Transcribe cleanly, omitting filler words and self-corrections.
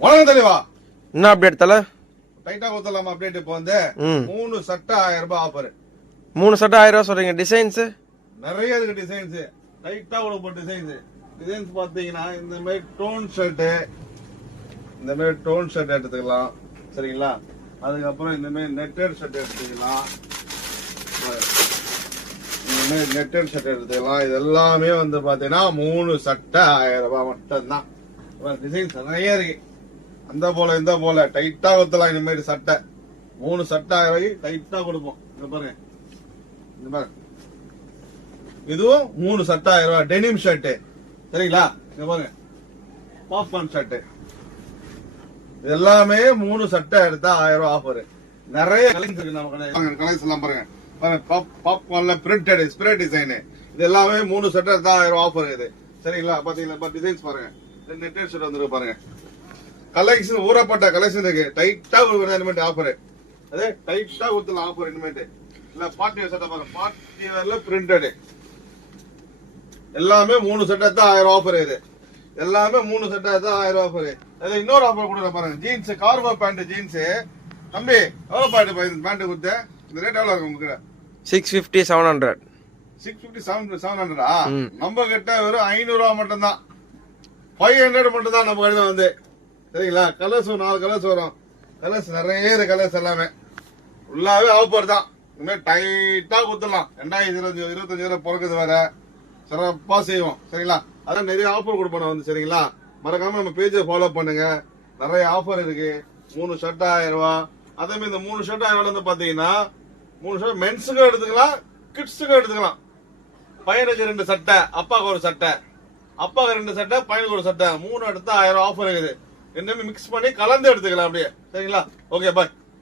வணக்கம் தெளிவா. என்ன அப்டேட் தல? டைட்டா கொடுத்தலாமா அப்டேட்? இப்போ வந்து 3 சட்டை 1000 ரூபாய் ஆஃபர். 3 சட்டை 1000 ரூபாய் சொல்றீங்க. டிசைன்ஸ் நிறைய இருக்கு. டிசைன்ஸ் டைட்டா கொடுப்போம். டிசைன்ஸ் பாத்தீங்கன்னா இந்த மாதிரி டோன் ஷர்ட், இந்த மாதிரி டோன் ஷர்ட் எடுத்துக்கலாம் சரிங்களா. அதுக்கப்புறம் இந்த மாதிரி நெட்டட் ஷர்ட் எடுத்துக்கலாம். இந்த மாதிரி நெட்டட் ஷர்ட் எடுத்துக்கலாம். இது எல்லாமே வந்து பாத்தீங்கன்னா 3 சட்டை 1000 ரூபாய் மட்டும்தான். டிசைன்ஸ் நிறைய இருக்கு. அந்த போல இந்த போல டைட்டா கொடுத்தலாம். இந்த மாதிரி சட்டை 3 சட்டை 1000 ரூபாய்க்கு டைட்டா கொடுப்போம். இந்த பாருங்க, இந்த பாருங்க, இதுவும் 3 சட்டை 1000 ரூபாய். டெனிம் ஷர்ட் சரிங்களா. இந்த பாருங்க, பாப்கார்ன் ஷர்ட், இது எல்லாமே 3 சட்டை எடுத்தா 1000 ரூபாய் ஆஃபர். நிறைய கலெக்ஷன் இருக்கு நம்ம கலெக்ஷன் எல்லாம் பாருங்க. பாப்கார்ன்ல பிரிண்டட் ஸ்ப்ரே டிசைன், இது எல்லாமே 3 சட்டை எடுத்தா 1000 ரூபாய் ஆஃபர் இருக்குது சரிங்களா. பாத்தீங்களா டிசைன்ஸ் பாருங்க. நெட்டட் ஷர்ட் வந்துருக்கு பாருங்க. கலெக்ஷன் ஊறப்பட்ட கலெக்ஷன் இருக்கு. டைட்டா கொடுக்குற ஆஃபர். அதே டைட்டா கொடுத்துலாம் ஆஃபர். இனிமேட்டு இல்ல பார்ட்டி வேர் சட்டை பாருங்க. பார்ட்டி வேர்ல பிரிண்டட் எல்லாமே 3 சட்டை தான் 1000 ஆஃபர். இது எல்லாமே 3 சட்டை தான் 1000 ஆஃபர். அதுல இன்னொரு ஆஃபர் கொடுக்குற பாருங்க. Jeans cargo pant jeans. தம்பி எவ்வளவு பேண்ட் கொடுத்த? இந்த ரேட் எவ்வளவு இருக்கு உங்களுக்கு? 650 700. 650 700. நம்ம கிட்ட வெறும் 500 ரூபாய் மட்டும் தான். 500 மட்டும் தான் நம்ம கடையில வந்து சரிங்களா. கலர்ஸ் 4 கலர்ஸ் வரும். கலர்ஸ் நிறைய கலர்ஸ் எல்லாமே ஃபுல்லாவே ஆஃபர் தான். இனிமேல் டைட்டா கொடுத்துடலாம். 2025 பிறகுது வேற சிறப்பா செய்வோம் சரிங்களா. அதான் நிறைய ஆஃபர் கொடுப்போம் வந்து சரிங்களா. மறக்காம நம்ம பேஜை ஃபாலோ பண்ணுங்க. நிறைய ஆஃபர் இருக்கு. 3 ஷர்ட் 1000 ரூபாய். அதே மாதிரி இந்த 3 ஷர்ட் 1000 வந்து பாத்தீங்கன்னா 3 ஷர்ட் மென்ஸுக்கும் எடுத்துக்கலாம், கிட்ஸுக்கும் எடுத்துக்கலாம். பையனுக்கு 2 சட்டை, அப்பாவுக்கு ஒரு சட்டை, அப்பாவுக்கு 2 சட்டை, பையனுக்கு ஒரு சட்டை, 3 எடுத்தா 1000 ஆஃபர் இருக்குது. ரெண்டுமே மிக்ஸ் பண்ணி கலந்து எடுத்துக்கலாம் அப்படியே சரிங்களா. Okay bye.